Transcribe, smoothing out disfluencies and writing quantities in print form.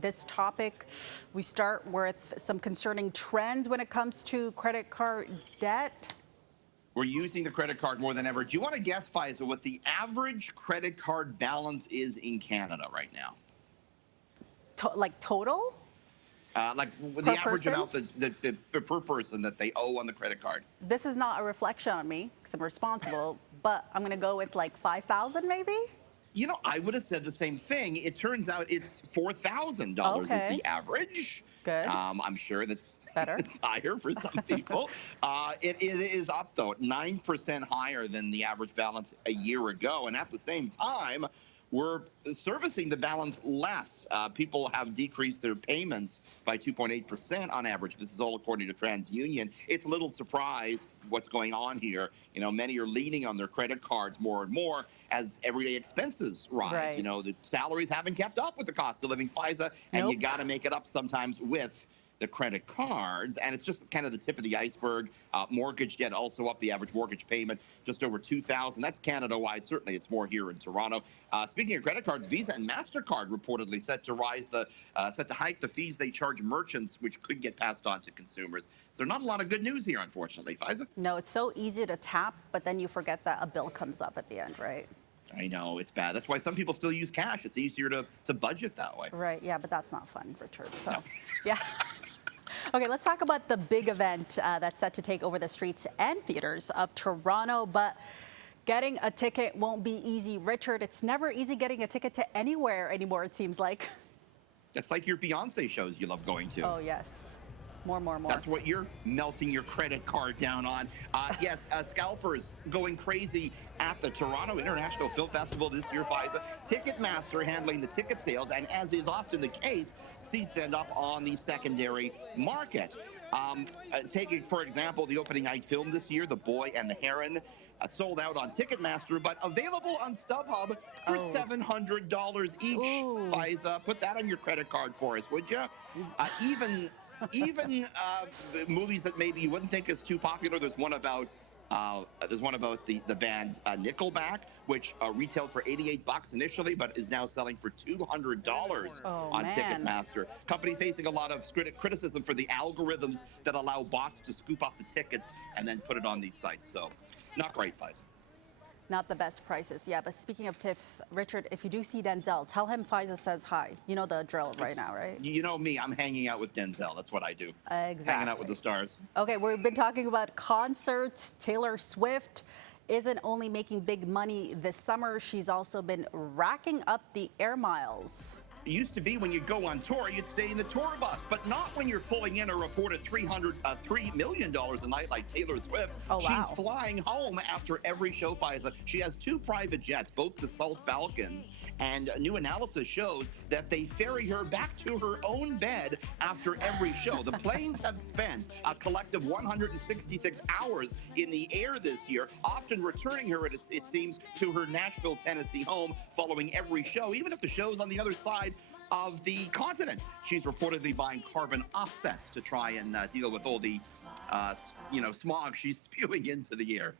this topic. We start with some concerning trends when it comes to credit card debt. We're using the credit card more than ever. Do you want to guess, Faiza, what the average credit card balance is in Canada right now? Like total? Like the Per average person? amount that per person that they owe on the credit card. This is not a reflection on me because I'm responsible, but I'm going to go with like 5,000 maybe? You know, I would have said the same thing. It turns out it's $4,000 is Okay. the average. Good. I'm sure that's Better. it's higher for some people. It is up, though, 9% higher than the average balance a year ago. And at the same time, we're servicing the balance less. People have decreased their payments by 2.8% on average. This is all according to TransUnion. It's a little surprise what's going on here. You know, many are leaning on their credit cards more and more as everyday expenses rise. Right. You know, the salaries haven't kept up with the cost of living, Faiza, and you got to make it up sometimes with the credit cards, and it's just kind of the tip of the iceberg. Mortgage debt also up, the average mortgage payment just over $2,000. That's Canada-wide. Certainly, it's more here in Toronto. Speaking of credit cards, Visa and MasterCard reportedly set to hike the fees they charge merchants, which could get passed on to consumers. So not a lot of good news here, unfortunately, Faiza. No, it's so easy to tap, but then you forget that a bill comes up at the end, right? I know, it's bad. That's why some people still use cash. It's easier to budget that way. Right, yeah, but that's not fun, Richard. So, No. yeah. Okay, let's talk about the big event that's set to take over the streets and theaters of Toronto. But getting a ticket won't be easy, Richard. It's never easy getting a ticket to anywhere anymore, it seems like. That's like your Beyonce shows you love going to. Oh, yes. More. That's what you're melting your credit card down on. Yes, scalpers going crazy at the Toronto International Film Festival this year, Faiza. Ticketmaster handling the ticket sales, and as is often the case, seats end up on the secondary market. Taking, for example, the opening night film this year, The Boy and the Heron, sold out on Ticketmaster, but available on StubHub for $700 each. Ooh. Faiza, put that on your credit card for us, would you? Even movies that maybe you wouldn't think is too popular. There's one about the band Nickelback, which retailed for $88 initially, but is now selling for $200 on Ticketmaster. Company facing a lot of criticism for the algorithms that allow bots to scoop up the tickets and then put it on these sites. So, not great, Faiza. Not the best prices, yeah. But speaking of TIFF, Richard, if you do see Denzel, tell him Faiza says hi. You know the drill right now, right? You know me, I'm hanging out with Denzel. That's what I do. Exactly. Hanging out with the stars. Okay, we've been talking about concerts. Taylor Swift isn't only making big money this summer, she's also been racking up the air miles. It used to be when you'd go on tour, you'd stay in the tour bus, but not when you're pulling in a reported $3 million a night like Taylor Swift. Oh, wow. She's flying home after every show, Faiza. She has 2 private jets, both Dassault Falcons, and new analysis shows that they ferry her back to her own bed after every show. The planes have spent a collective 166 hours in the air this year, often returning her, it seems, to her Nashville, Tennessee home following every show, even if the show's on the other side of the continent. She's reportedly buying carbon offsets to try and deal with all the smog she's spewing into the air.